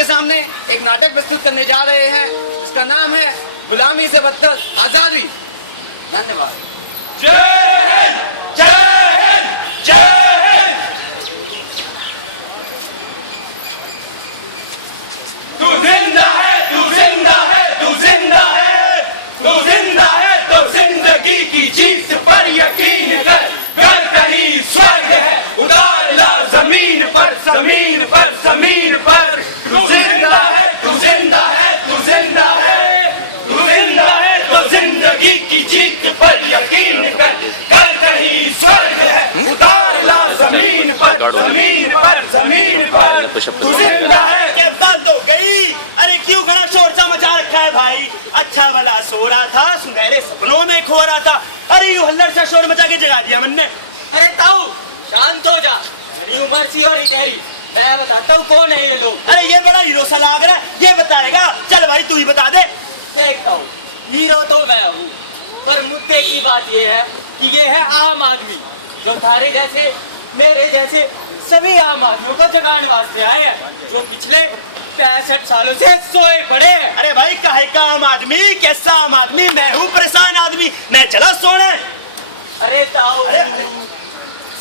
आपके सामने एक नाटक प्रस्तुत करने जा रहे हैं। इसका नाम है गुलामी से बदतर आजादी। धन्यवाद। जय हिंद, जय हिंद, जय हिंद। तू जिंदा है, तू जिंदा है, तू जिंदा है, तू जिंदा है तो जिंदगी की जीत पर यकीन कर। घर कहीं स्वर्ग है, उतार ला जमीन पर, जमीन पर, जमीन पर। तू जिंदा है, तू जिंदा है, तू जिंदा है, तू जिंदा है तो जिंदगी की जीत पर यकीन कर। घर कहीं स्वर्ग है, उतार ला जमीन पर, जमीन पर, जमीन पर। तू जिंदा है। क्या बात हो गई? अरे क्यों घना शोर सा मचा रखा है भाई? अच्छा वाला सो रहा था, सुनहरे सपनों में खो रहा था। अरे यूं हल्लड़ सा शोर मचा के जगा दिया मन ने। अरे ताऊ शांत हो जा, मेरी उम्र सी और तेरी, मैं बताता हूँ कौन है ये लोग। अरे ये बड़ा हीरो सा लग रहा है, ये बताएगा? चल भाई तू ही बता दे। देखता हूँ, हीरो तो मैं हूँ, पर मुद्दे की बात ये है कि ये है आम आदमी, जो थारे जैसे मेरे जैसे सभी आम आदमियों को जगाने वास्ते आए हैं, जो पिछले 65 सालों से सोए पड़े हैं। अरे भाई काहे का आम आदमी? कैसा आम आदमी? मैं हूँ परेशान आदमी, मैं चला सोने। अरे ताऊ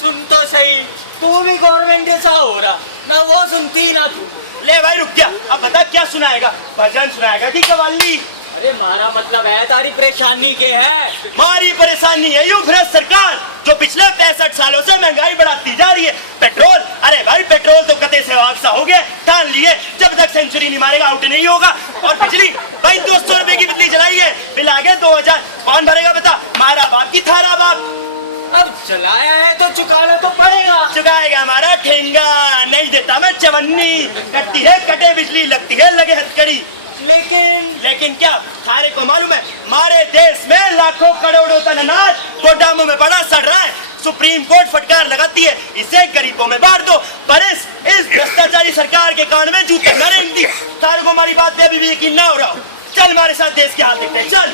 सुन तो सही, तू भी गवर्नमेंट जैसा हो रहा ना, वो सुनती ना तू। ले भाई रुक गया, अब बता क्या सुनाएगा? भजन सुनाएगा कि कव्वाली? अरे मारा मतलब है तारी परेशानी के है। हमारी परेशानी है यूं भ्रष्ट सरकार, जो पिछले 65 सालों से महंगाई बढ़ाती जा रही है। पेट्रोल, अरे भाई पेट्रोल तो कते से सा हो गया, ठान लिए जब तक सेंचुरी नहीं मारेगा आउट नहीं होगा। और बिजली भाई 200 रुपए की बिजली जलाई है, बिल आ गया 2000, कौन भरेगा बता? मारा बाप की थारा बाप। अब चलाया है तो चुकाना तो पड़ेगा। चुकाएगा हमारा ठेंगा, नहीं देता मैं चवन्नी। कटती है कटे बिजली, लगती है लगे हथकड़ी। लेकिन क्या थारे को मालूम है, हमारे देश में लाखों करोड़ों टन अनाज गोदामों में पड़ा सड़ रहा है। सुप्रीम कोर्ट फटकार लगाती है, इसे गरीबों में बांट दो। पर इस भ्रष्टाचारी सरकार के कान में जूते न रेंगती। थारे को हमारी बात पे अभी भी यकीन ना हो रहा हो? चल हमारे साथ देश के हाल देखते हैं, चल।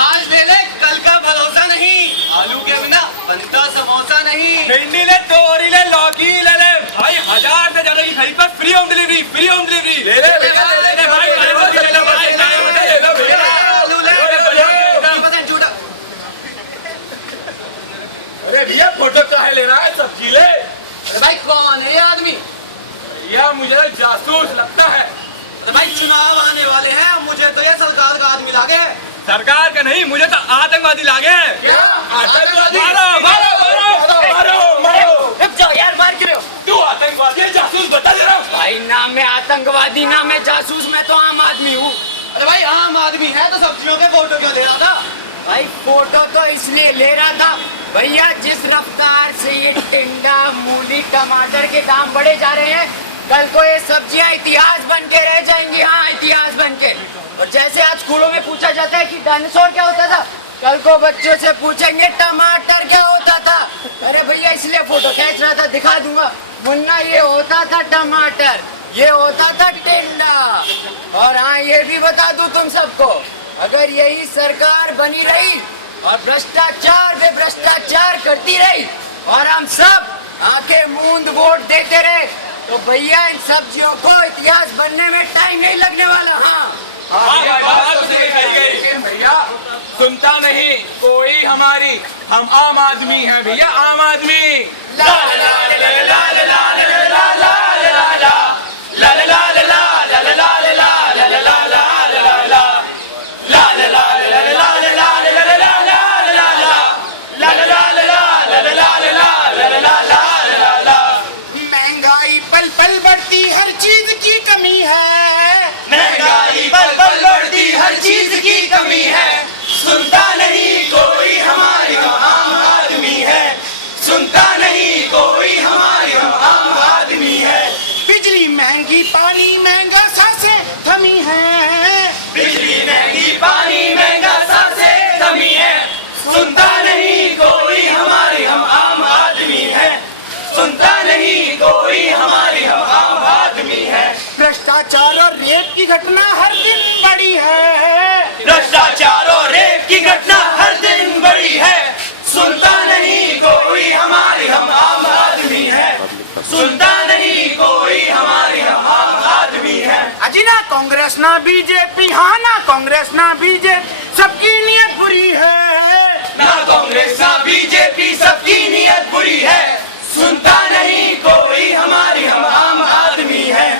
आज ले ले, कल का भरोसा नहीं, आलू के बिना बनता समोसा नहीं। भिंडी ले, तोरी ले, लौकी ले ले भाई, 1000 से ज्यादा की खरीद पर free home delivery, free home delivery. ले ले भैया, ले ले भाई, ले लो भाई, ले लो भैया। आलू ले, 20% झूठा। अरे भैया फोटो काहे ले रहा है? सब्जी ले। अरे भाई कौन है ये आदमी? भैया मुझे जासूस लगता है। अरे भाई चुनाव आने वाले हैं, मुझे तो ये सरकार का आदमी लागे। सरकार का नहीं, मुझे तो आतंकवादी लागे हैं। क्या? आतंकवादी? मारो मारो मारो मारो मारो। रुक जाओ यार, मार क्यों रहे हो? तू आतंकवादी है, जासूस बता दे रहा हूँ। भाई ना मैं आतंकवादी ना मैं जासूस, मैं तो आम आदमी हूँ। अरे भाई आम आदमी है तो सब्जियों के फोटो क्यों ले रहा था? भाई फोटो तो इसलिए ले रहा था भैया, जिस रफ्तार से ये टिंडा मूली टमाटर के दाम बढ़े जा रहे हैं, कल को ये सब्जियां इतिहास बन के रह जाएंगी। हाँ इतिहास बन के। और जैसे आज स्कूलों में पूछा जाता है कि डायनासोर क्या होता था, कल को बच्चों से पूछेंगे टमाटर क्या होता था। अरे भैया इसलिए फोटो खींच रहा था, दिखा दूंगा। मुन्ना ये होता था टमाटर, ये होता था टिंडा। और हाँ ये भी बता दूं तुम सबको, अगर यही सरकार बनी रही और भ्रष्टाचार पे भ्रष्टाचार करती रही और हम सब आंखें मूंद वोट देते रहे, तो भैया इन सब्जियों को इतिहास बनने में टाइम नहीं लगने वाला। हाँ भैया सुनता नहीं कोई हमारी, हम आम आदमी हैं भैया, आम आदमी। ला ला ला ला ला ला ला ला ला महंगाई पल पल बढ़ती, हर चीज की कमी है। महंगाई पल पल बढ़ती, हर चीज की कमी है। सुनता नहीं कोई हमारी, हम आम आदमी है। सुनता नहीं कोई हमारी, हम आम आदमी है। बिजली महंगी, पानी महंगा, सांसें थमी है। बिजली महंगी, पानी महंगा, सांसें थमी है। सुनता नहीं कोई हमारी, हम आम आदमी है। सुनता नहीं कोई हमारी, हम आम आदमी है। भ्रष्टाचार और रेप की घटना हर दिन बढ़ी है। भ्रष्टाचार और रेप की घटना हर दिन बड़ी है, सुनता नहीं कोई हमारी, हम आम आदमी है, सुनता नहीं कोई हमारी, हम आम आदमी है। अजी ना कांग्रेस ना बीजेपी, हाँ ना कांग्रेस ना बीजेपी, सबकी नीयत बुरी है। ना कांग्रेस ना बीजेपी, सबकी नीयत बुरी है, सुनता नहीं कोई हमारी, हम आम आदमी है,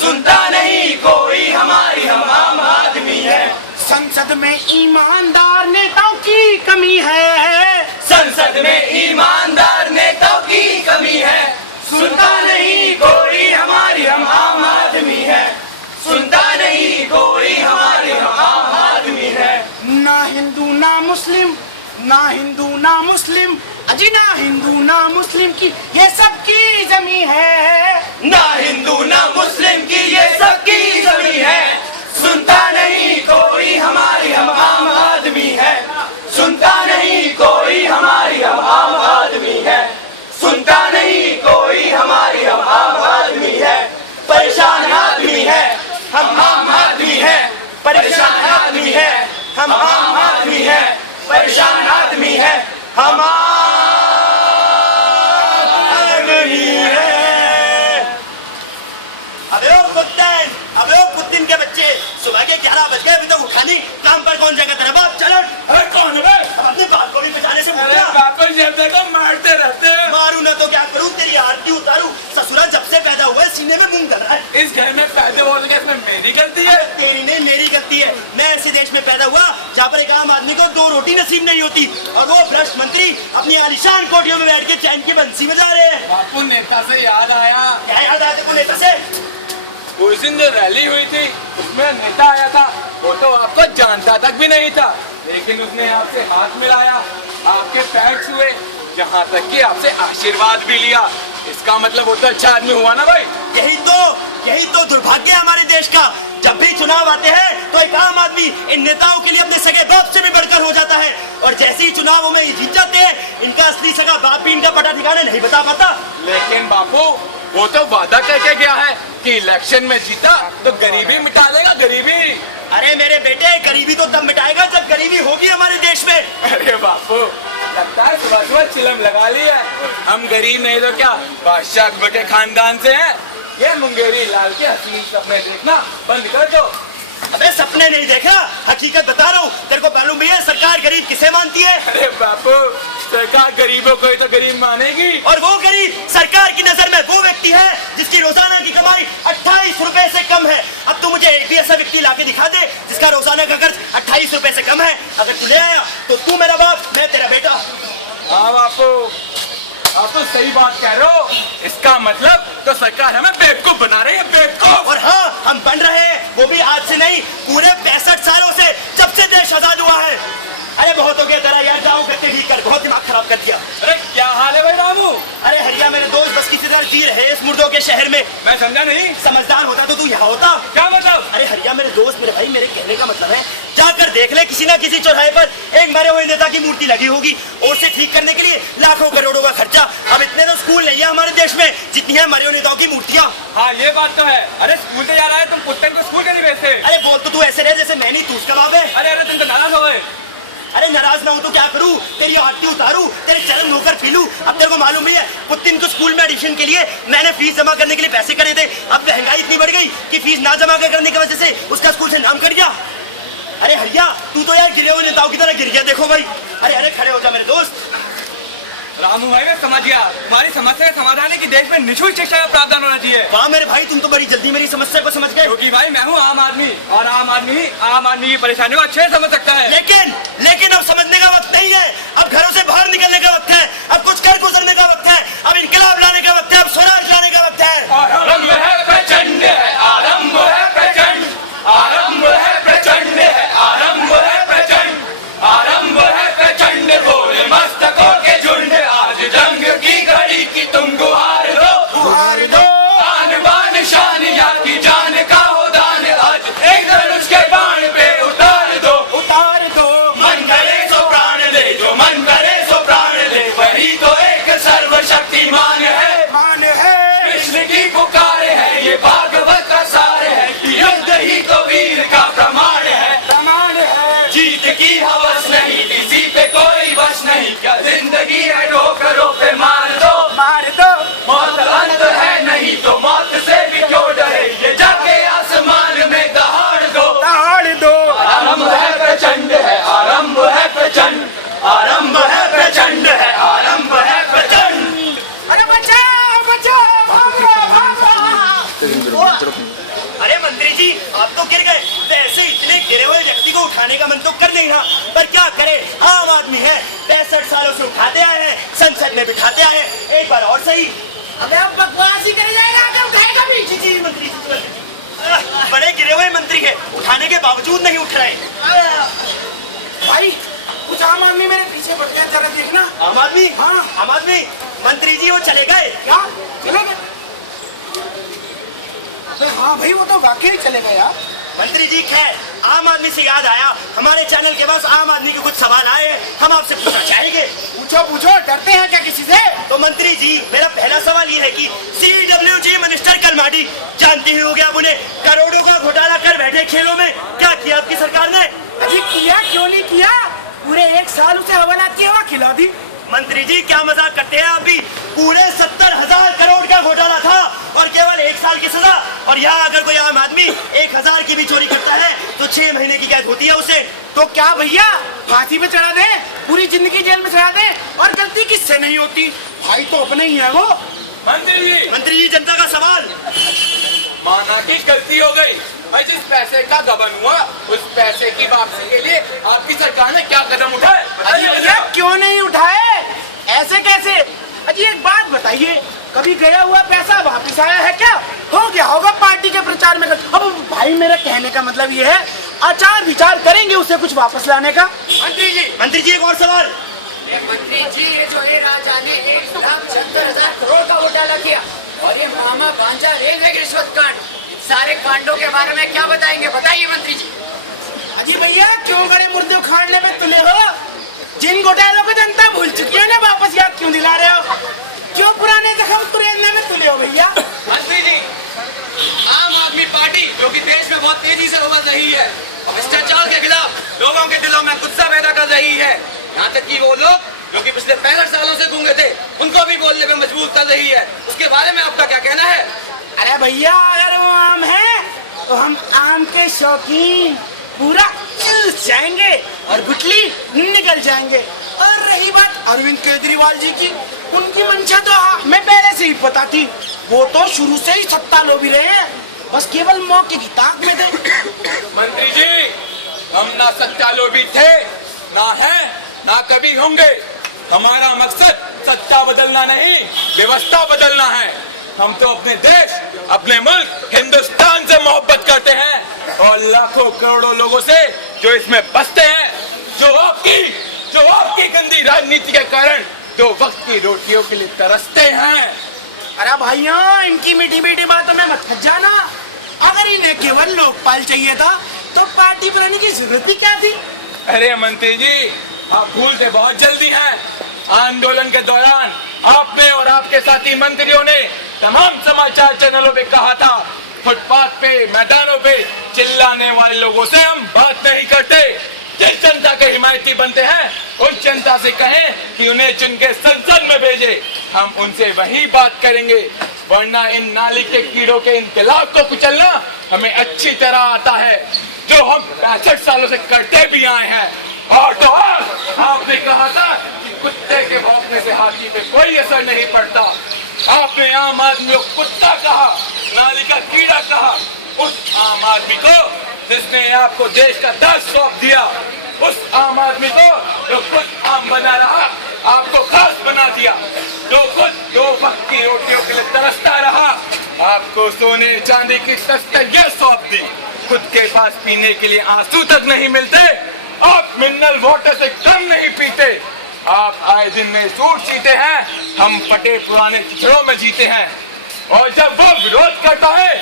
सुनता नहीं कोई हमारी, हम आम आदमी है। संसद में ईमानदार नेताओं की कमी है, संसद में ईमानदार नेताओं की कमी है, सुनता नहीं कोई हमारी, हम आम आदमी है, सुनता नहीं कोई हमारी, हम आम आदमी है। ना हिंदू ना मुस्लिम, ना हिंदू ना मुस्लिम, अजी ना हिंदू ना मुस्लिम की ये सबकी जमी है। ना हिंदू ना मुस्लिम की ये सबकी जमी है, सुनता नहीं कोई हमारी, हम आम आदमी है, सुनता नहीं कोई हमारी, हम आम आदमी है, सुनता नहीं कोई हमारी, हम आम आदमी है। परेशान आदमी है, हम आम आदमी है, परेशान आदमी है, हम आम आदमी है, परेशान आदमी है, हम अबे ओ पुतिन के बच्चे, सुबह के 11 बज गए, अभी तक उठा नहीं, काम पर कौन जाएगा तेरा बाप? चलो। अरे कौन है बे? अब अपने बाल को भी बचाने से अरे वापस जब देखो मारते रहते हैं। मारू ना तो क्या करूं, तेरी आरती उतारू? ससुरा जब से पैदा हुआ है सीने में मूंग धर रहा है। इस घर में पैदा होने के इसमें मेरी गलती है? तेरी नहीं मेरी गलती है। मैं ऐसे देश में पैदा हुआ जहाँ पर एक आम आदमी को 2 रोटी नसीब नहीं होती, और वो भ्रष्ट मंत्री अपनी आलीशान कोठियों में बैठ के चैन की बंसी बजा रहे हैं। बापू नेता से याद आया, क्या याद आया तेरे को नेता से? उस दिन जो रैली हुई थी उसमें नेता आया था, वो तो आपको जानता तक भी नहीं था, लेकिन उसने आपसे हाथ मिलाया, आपके पैर छुए, यहाँ तक कि आपसे आशीर्वाद भी लिया। इसका मतलब वो तो अच्छा आदमी हुआ ना भाई। यही तो दुर्भाग्य है हमारे देश का। जब भी चुनाव आते हैं तो एक आम आदमी इन नेताओं के लिए अपने सगे बाप से भी बढ़कर हो जाता है, और जैसे ही चुनावों में जीत जाते हैं इनका असली सगा बाप भी इनका पता ठिकाना नहीं बता पाता। लेकिन बापू वो तो वादा करके गया है कि इलेक्शन में जीता तो गरीबी मिटा देगा, गरीबी। अरे मेरे बेटे, गरीबी तो तब मिटाएगा जब गरीबी होगी हमारे देश में। अरे बापू, लगता है सुबह सुबह चिलम लगा ली है। हम गरीब नहीं तो क्या बादशाह अकबर के खानदान से हैं। ये मुंगेरी लाल के हसीन सपने देखना बंद कर दो। अबे सपने नहीं देखा, हकीकत बता रहा हूँ। तेरे को मालूम भी है सरकार गरीब किसे मानती है? अरे बापू, सरकार गरीबों को ही तो गरीब मानेगी। और वो गरीब सरकार की नजर में वो व्यक्ति है जिसकी रोजाना की कमाई 28 रुपए से कम है। अब तू मुझे एक भी ऐसा व्यक्ति लाके दिखा दे जिसका रोजाना का खर्च 28 रुपए से कम है। अगर तू ले आया तो तू मेरा बाप, मैं तेरा बेटा। हाँ बापू, आप तो सही बात कह रहे हो। इसका मतलब तो सरकार हमें बेवकूफ बना रही है, बेवकूफ। और हाँ, हम बन रहे हैं, वो भी आज से नहीं, पूरे 65 सालों से, जब से देश आजाद हुआ है। अरे बहुत हो गया तेरा यार, जाओ करते ठीक कर, बहुत दिमाग खराब कर दिया। अरे क्या हाल है भाई रामू? अरे हरिया मेरे दोस्त, बस किसी तरह जी रहे इस मुर्दों के शहर में। मैं समझा नहीं। समझदार होता तो तू यहाँ होता। क्या मतलब? अरे हरिया मेरे दोस्त, मेरे भाई, मेरे कहने का मतलब है जाकर देख ले, किसी ना किसी चौराहे पर एक मरे हुए नेता की मूर्ति लगी होगी, और उसे ठीक करने के लिए लाखों करोड़ों का खर्चा। अब इतने तो स्कूल नहीं है हमारे देश में जितनी है मरे हुए नेताओं की मूर्तियाँ। हाँ ये बात तो है। अरे स्कूल से जा रहा है, तुम कुत्ते को स्कूल के नहीं भेजते? अरे बोल तो तू ऐसे रहे जैसे मैं नहीं तू उसका बाप है। अरे तुम तो नाराज हो गए। अरे नाराज ना हूं तो क्या करूं, तेरी आरती उतारूं, तेरे चरण होकर पी लूं। अब तेरे को मालूम ही है पुतिन को स्कूल में एडमिशन के लिए मैंने फीस जमा करने के लिए पैसे करे थे। अब महंगाई इतनी बढ़ गई कि फीस ना जमा करने की वजह से उसका स्कूल से नाम कट गया। अरे हरिया, तू तो यार गिरे हुए नेताओं की तरह गिर गया। देखो भाई, अरे अरे खड़े हो जा मेरे दोस्त। रामू भाई मैं समझ गया, तुम्हारी समस्या का समाधान है कि देश में निःशुल्क शिक्षा का प्रावधान होना चाहिए। वाह मेरे भाई, तुम तो बड़ी जल्दी मेरी समस्या को समझ गए। क्योंकि भाई मैं हूँ आम आदमी, और आम आदमी की परेशानियों को अच्छे से समझ सकता है। लेकिन अब समझने का वक्त नहीं है। अब घरों से बाहर निकलने का वक्त है। अब कुछ कर गुजरने का वक्त है। अब इनकलाब लाने का वक्त है। अब स्वराज लाने का वक्त है। आरंभ है प्रचंड है, आरंभ है प्रचंड, आरंभ है प्रचंड है, आरंभ है प्रचंड, आरंभ है प्रचंड। बोले मस्तकों के झुंड, आज जंग की घड़ी की तुम गुहार दो, आन बान शान या की जान का हो दान, आज एक धनुष के बाण पे उतार दो। मन करे सो प्राण ले, जो मन करे सो प्राण जिंदगी है ठोकरों पे मार दो, मौत अंत है नहीं तो मौत से भी क्यों डरे, ये जाके आसमान में दहाड़ दो। आरंभ है प्रचंड है, आरंभ है प्रचंड, आरंभ है प्रचंड है, आरंभ है प्रचंड। अरे बचाओ बचाओ, अरे मंत्री जी आप तो गिर गए, वैसे इतने गिरे हुए व्यक्ति को उठाने का मन तो कर नहीं रहा, पर क्या करे, आम आदमी है, 65 सालों से उठाते आए हैं, संसद में बिठाते आए हैं, एक बार और सही। अबे अब बकवास ही करे जाएगा, आगे उठाएगा भी। जी मंत्री जी, बड़े गिरे हुए मंत्री है, उठाने के बावजूद नहीं उठ रहे। भाई कुछ आम आदमी मेरे पीछे पड़ गया, जरा देखना। आम आदमी? हाँ। आम आदमी? मंत्री जी वो चले गए। क्या चले गए? हाँ भाई वो तो वाकई चले गए यार। मंत्री जी खैर, आम आदमी से याद आया, हमारे चैनल के पास आम आदमी के कुछ सवाल आए हैं, हम आपसे पूछना चाहेंगे। पूछो पूछो, डरते हैं क्या किसी से? तो मंत्री जी मेरा पहला सवाल ये है कि CWG मिनिस्टर कलमाडी, जानते ही होंगे आप उन्हें, करोड़ों का घोटाला कर बैठे खेलों में, क्या किया आपकी सरकार ने? अजी किया क्यों नहीं किया, पूरे 1 साल उसे हवालात की हवा खिला दी। मंत्री जी क्या मजाक करते हैं आप भी, पूरे 70,000 करोड़ का घोटाला था और केवल 1 साल की सजा, और यहाँ अगर कोई आम आदमी 1,000 की भी चोरी करता है तो 6 महीने की कैद होती है उसे। तो क्या भैया फांसी पे चढ़ा दे, पूरी जिंदगी जेल में चढ़ा दे, और गलती किससे नहीं होती, भाई तो अपने ही है वो। मंत्री जी जनता का सवाल। माना कि गलती हो गई, भाई जिस पैसे का गबन हुआ उस पैसे की वापसी के लिए आपकी सरकार ने क्या कदम उठाए? अजी भैया क्यों नहीं उठाए, ऐसे कैसे? अजी एक बात बताइए, कभी गया हुआ पैसा वापस आया है क्या? हो गया होगा पार्टी के प्रचार में। अब भाई मेरा कहने का मतलब ये है, आचार विचार करेंगे उसे कुछ वापस लाने का। मंत्री जी एक और सवाल। मंत्री जी ये जो ये राजा ने 1,76,000 करोड़ का घोटाला किया, और ये मामा भांजा रेल है रिश्वत कांड, सारे कांडों के बारे में क्या बताएंगे, बताइए मंत्री जी। अजी भैया क्यों बड़े मुर्दे उखाड़ने में तुले हो, जिन घोटालों को जनता भूल चुकी है ना, वापस याद क्यों दिला रहे हो, क्यों पुराने जख्म तुरेलने में तुले हो भैया? मंत्री जी, आम आदमी पार्टी जो कि देश में बहुत तेजी से उभर रही है, भ्रष्टाचार के खिलाफ लोगों के दिलों में गुस्सा पैदा कर रही है, यहाँ तक कि वो लोग जो कि पिछले 65 सालों से गूंगे थे उनको भी बोलने में मजबूर कर रही है, उसके बारे में आपका क्या कहना है? अरे भैया अगर वो आम है तो हम आम के शौकीन पूरा चूस जाएंगे और गुठली निकल जाएंगे। और रही बात अरविंद केजरीवाल जी की, उनकी मंशा तो हमें पहले से ही पता थी, वो तो शुरू से ही सत्ता लोभी रहे हैं, बस केवल मौके की ताक में थे। मंत्री जी हम ना सत्ता लोभी थे, ना है, ना कभी होंगे। हमारा मकसद सत्ता बदलना नहीं, व्यवस्था बदलना है। हम तो अपने देश, अपने मुल्क हिंदुस्तान से मोहब्बत करते हैं और लाखों करोड़ों लोगों से जो इसमें बसते हैं, जो आपकी गंदी राजनीति के कारण दो वक्त की रोटियों के लिए तरसते हैं। अरे भैया इनकी मीठी मीठी बातों में मत फंस जाना, अगर इन्हें केवल लोकपाल चाहिए था तो पार्टी बनाने की जरूरत ही क्या थी? अरे मंत्री जी आप भूलते बहुत जल्दी हैं। आंदोलन के दौरान आपने और आपके साथी मंत्रियों ने तमाम समाचार चैनलों पे कहा था, फुटपाथ पे, मैदानों पे चिल्लाने वाले लोगों से हम बात नहीं करते। जिस जनता के हिमायती बनते हैं उस जनता से कहें कि उन्हें चुन के संसद में भेजे, हम उनसे वही बात करेंगे, वरना इन नाली के कीड़ों के इनकलाब को कुचलना हमें अच्छी तरह आता है, जो हम 65 सालों से करते भी आए हैं। और तो और आपने कहा था कि कुत्ते के भौंकने से हाथी पे कोई असर नहीं पड़ता। आपने आम आदमी को कुत्ता कहा, नाली का कीड़ा कहा। उस आम आदमी को जिसने आपको देश का दास सौंप दिया, उस आम आदमी को जो खुद आम बना रहा, आपको खास बना दिया, जो खुद दो वक्त की रोटियों के लिए तरसता रहा, आपको सोने चांदी की तस्तैया सौंप दी। खुद के पास पीने के लिए आंसू तक नहीं मिलते, आप मिनरल वाटर से कम नहीं पीते। आप आए दिन में सूट सीते हैं, हम फटे पुराने चिथड़ों में जीते हैं। और जब वो विरोध करता है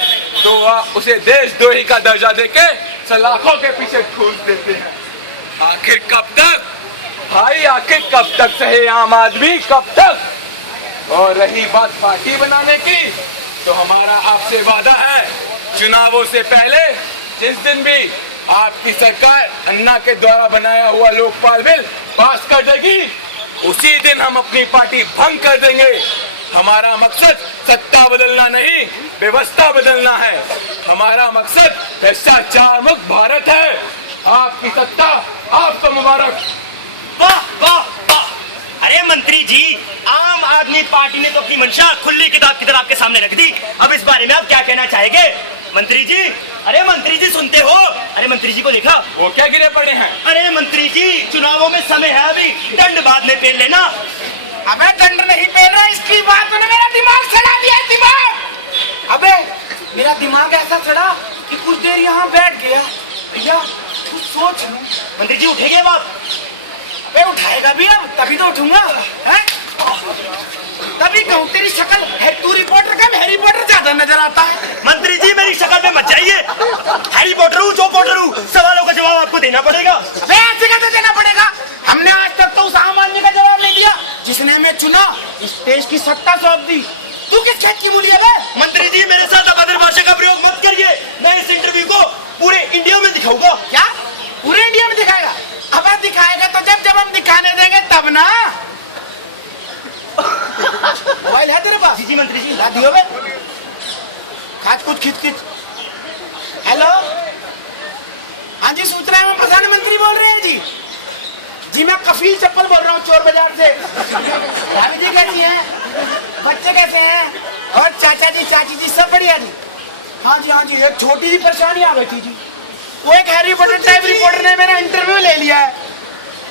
तो आप उसे देशद्रोही का दर्जा देके सलाखों के पीछे ठूस देते हैं। आखिर कब तक भाई, आखिर कब तक सहे आम आदमी, कब तक? और रही बात पार्टी बनाने की, तो हमारा आपसे वादा है, चुनावों से पहले जिस दिन भी आपकी सरकार अन्ना के द्वारा बनाया हुआ लोकपाल बिल पास कर देगी, उसी दिन हम अपनी पार्टी भंग कर देंगे। हमारा मकसद सत्ता बदलना नहीं, व्यवस्था बदलना है। हमारा मकसद भ्रष्टाचार मुक्त भारत है। आपकी सत्ता आपको मुबारक। वाह वाह वाह। अरे मंत्री जी, आम आदमी पार्टी ने तो अपनी मंशा खुली किताब की तरह आपके सामने रख दी। अब इस बारे में आप क्या कहना चाहेंगे मंत्री जी? अरे मंत्री जी सुनते हो? अरे मंत्री जी को लिखा। वो क्या गिरे पड़े हैं? अरे मंत्री जी, चुनावों में समय है, अभी दंड बाद में पेल लेना। अबे दंड नहीं पेल रहा, इसकी बात ने मेरा दिमाग सड़ा दिया है, दिमाग। अबे मेरा दिमाग ऐसा सड़ा कि कुछ देर यहाँ बैठ गया। भैया कुछ सोच लूं। मंत्री जी उठेंगे बाप? अबे उठाएगा भी अब, तभी तो उठूंगा। हैं? तभी कहूँ तेरी शक्ल तू रिपोर्टर का हैरी पॉटर ज्यादा नजर आता है। मंत्री जी मेरी शक्ल पे मत जाइए। हैरी पॉटर हूँ, जो पॉटर हूँ, सवालों का जवाब आपको देना पड़ेगा। अबे ऐसे कैसे देना पड़ेगा? हमने आज तक तो उस आम आदमी का जवाब नहीं दिया जिसने हमें चुना, इस देश की सत्ता सौंप दी। तू किस खेत की मूली है बे? मंत्री जी मेरे साथ अभद्र भाषा का प्रयोग मत करिए। मैं इस इंटरव्यू को पूरे इंडिया में दिखाऊंगा। क्या पूरे इंडिया में दिखाएगा? अब दिखाएगा तो जब हम दिखाने देंगे तब ना। मोबाइल है तेरे पास? जी जी मंत्री जी। ला दियो बे। खाच कुछ खिच। हेलो, हाँ जी सूचना एवं प्रधानमंत्री बोल रहे हैं जी। जी मैं कफील चप्पल बोल रहा हूँ, चोर बाजार से। भाभी जी कैसी हैं? बच्चे कैसे हैं? और चाचा जी चाची जी सब बढ़िया जी? हाँ जी, एक छोटी सी परेशानी आ गई थी जी। वो एक हैरी पॉटर टाइप रिपोर्टर ने मेरा इंटरव्यू ले लिया है।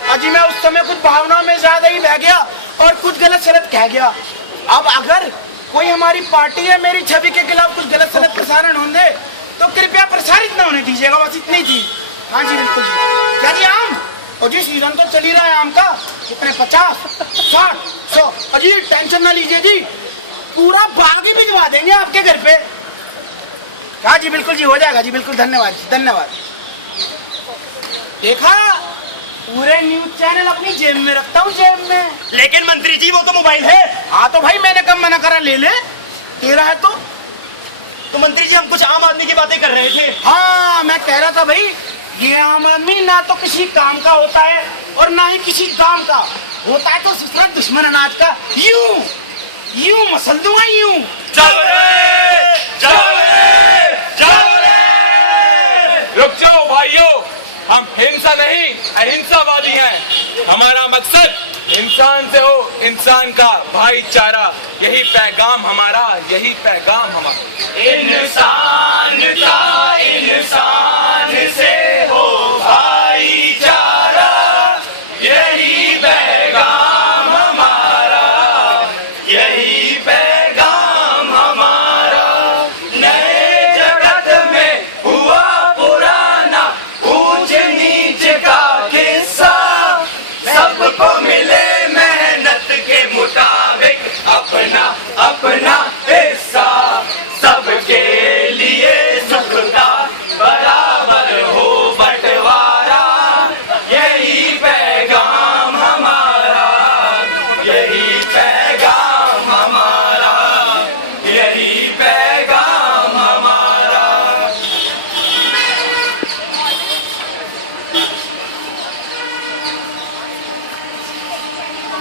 अजी मैं उस समय कुछ भावनाओं में ज्यादा ही बह गया और कुछ गलत सलत कह गया। अब अगर कोई हमारी पार्टी या मेरी छवि के खिलाफ कुछ गलत सलत प्रसारण होंगे तो कृपया प्रसारित न होने दीजिएगा, बस इतनी चीज। हाँ जी बिल्कुल जी। क्या जी आम? और जी सीजन तो चल ही रहा है आम का। कितने 50, 60, 100? अजी टेंशन ना लीजिए जी, पूरा बाग ही भिजवा देंगे आपके घर पे। हाँ जी बिल्कुल जी, हो जाएगा जी, बिल्कुल। धन्यवाद धन्यवाद। देखा, पूरे न्यूज चैनल अपनी जेब में रखता हूँ, जेब में। लेकिन मंत्री जी वो तो मोबाइल है। हाँ तो भाई मैंने कब मना करा? ले ले, तेरा है तो मंत्री जी हम कुछ आम आदमी की बातें कर रहे थे। हाँ मैं कह रहा था भाई, ये आम आदमी ना तो किसी काम का होता है और ना ही किसी दाम का होता है, तो दूसरा दुश्मन अनाज का। यूं मसल दूंगा, यूं। रुक जाओ भाइयों, हम हिंसा नहीं अहिंसावादी हैं। हमारा मकसद इंसान से हो इंसान का भाईचारा, यही पैगाम हमारा, यही पैगाम हमारा। इंसान का इंसान से हो भाईचारा, यही पैगाम हमारा, यही पैगाम हमारा। नए जगत में हुआ पुराना ऊंच नीच का किस्सा, सबको मिले मेहनत के मुताबिक अपना अपना हिस्सा, सबके लिए सुख का बराबर हो बंटवारा, यही पैगाम हमारा, यही पैगाम हमारा, यही पैगाम हमारा।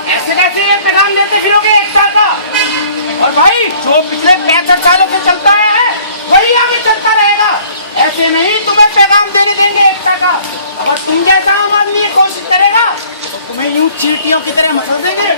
ऐसे कैसे ये पैगाम देते फिरोगे एकता का? और भाई जो पिछले 65 सालों से चलता है वही आगे चलता रहेगा। ऐसे नहीं तुम्हें पैगाम देने देंगे एकता का। अगर तुम जैसा आम आदमी ये कोशिश करेगा तो तुम्हें यूं चींटियों की तरह मसल देंगे।